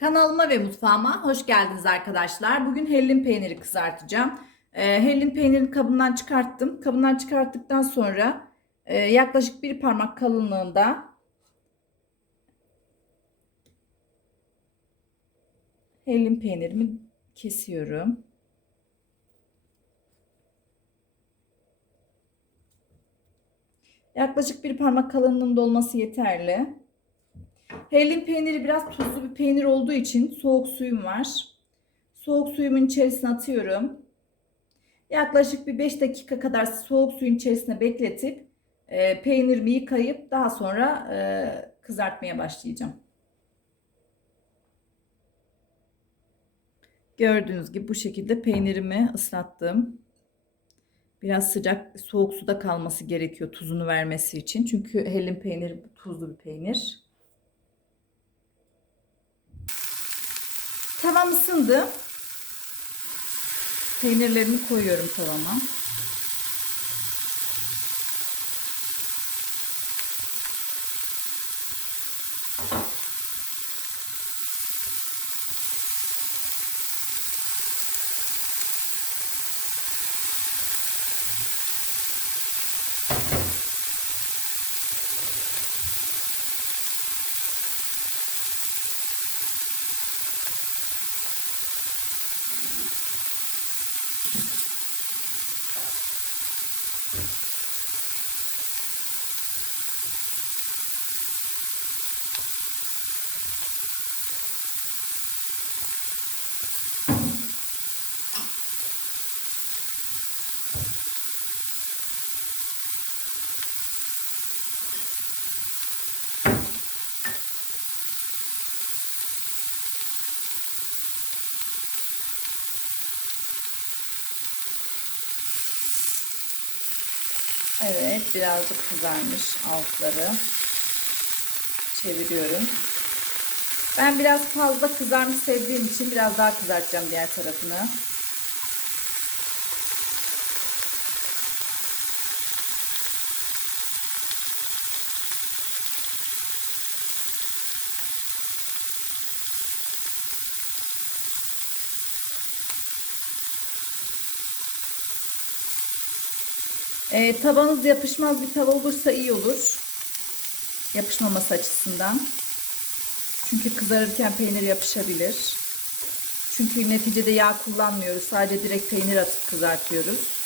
Kanalıma ve mutfağıma hoş geldiniz arkadaşlar. Bugün hellim peyniri kızartacağım. Ee, hellim peynirini kabından çıkarttım. Kabından çıkarttıktan sonra e, yaklaşık bir parmak kalınlığında hellim peynirimi kesiyorum. Yaklaşık bir parmak kalınlığında olması yeterli. Hellim peyniri biraz tuzlu bir peynir olduğu için soğuk suyum var. Soğuk suyumun içerisine atıyorum. Yaklaşık bir 5 dakika kadar soğuk suyun içerisine bekletip e, peynirimi yıkayıp daha sonra e, kızartmaya başlayacağım. Gördüğünüz gibi bu şekilde peynirimi ıslattım. Biraz sıcak soğuk suda kalması gerekiyor tuzunu vermesi için. Çünkü hellim peyniri tuzlu bir peynir. Tavam ısındı. Peynirlerimi koyuyorum tavama. Evet birazcık kızarmış altları. Çeviriyorum. Ben biraz fazla kızarmış sevdiğim için biraz daha kızartacağım diğer tarafını. E, tavanız yapışmaz bir tava olursa iyi olur. Yapışmaması açısından. Çünkü kızarırken peynir yapışabilir. Çünkü neticede yağ kullanmıyoruz. Sadece direkt peynir atıp kızartıyoruz.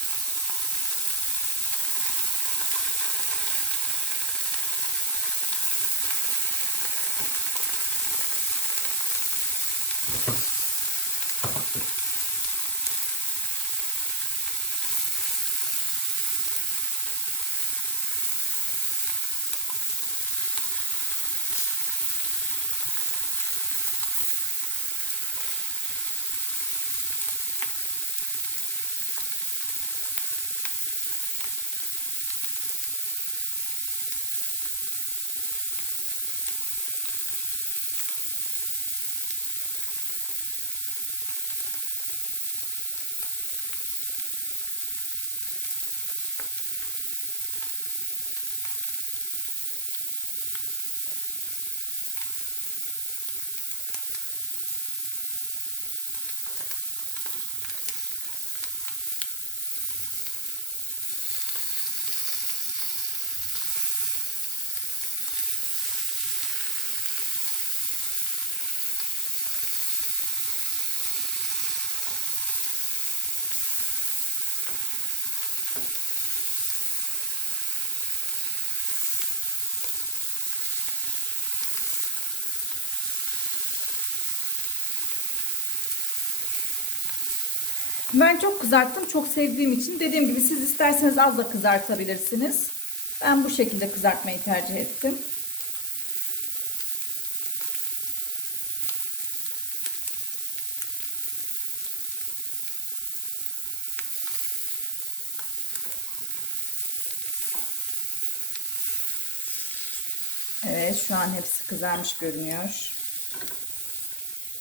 Ben çok kızarttım. Çok sevdiğim için. Dediğim gibi siz isterseniz az da kızartabilirsiniz. Ben bu şekilde kızartmayı tercih ettim. Evet şu an hepsi kızarmış görünüyor.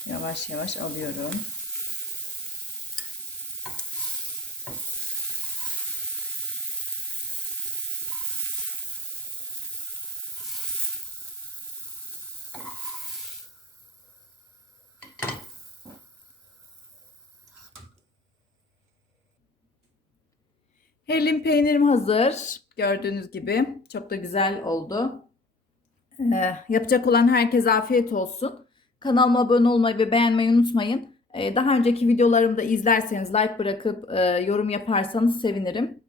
Yavaş yavaş alıyorum. Hellim peynirim hazır. Gördüğünüz gibi çok da güzel oldu. Ee, yapacak olan herkese afiyet olsun. Kanalıma abone olmayı ve beğenmeyi unutmayın. Ee, daha önceki videolarımı da izlerseniz like bırakıp e, yorum yaparsanız sevinirim.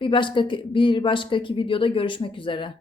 Bir başka bir başkaki videoda görüşmek üzere.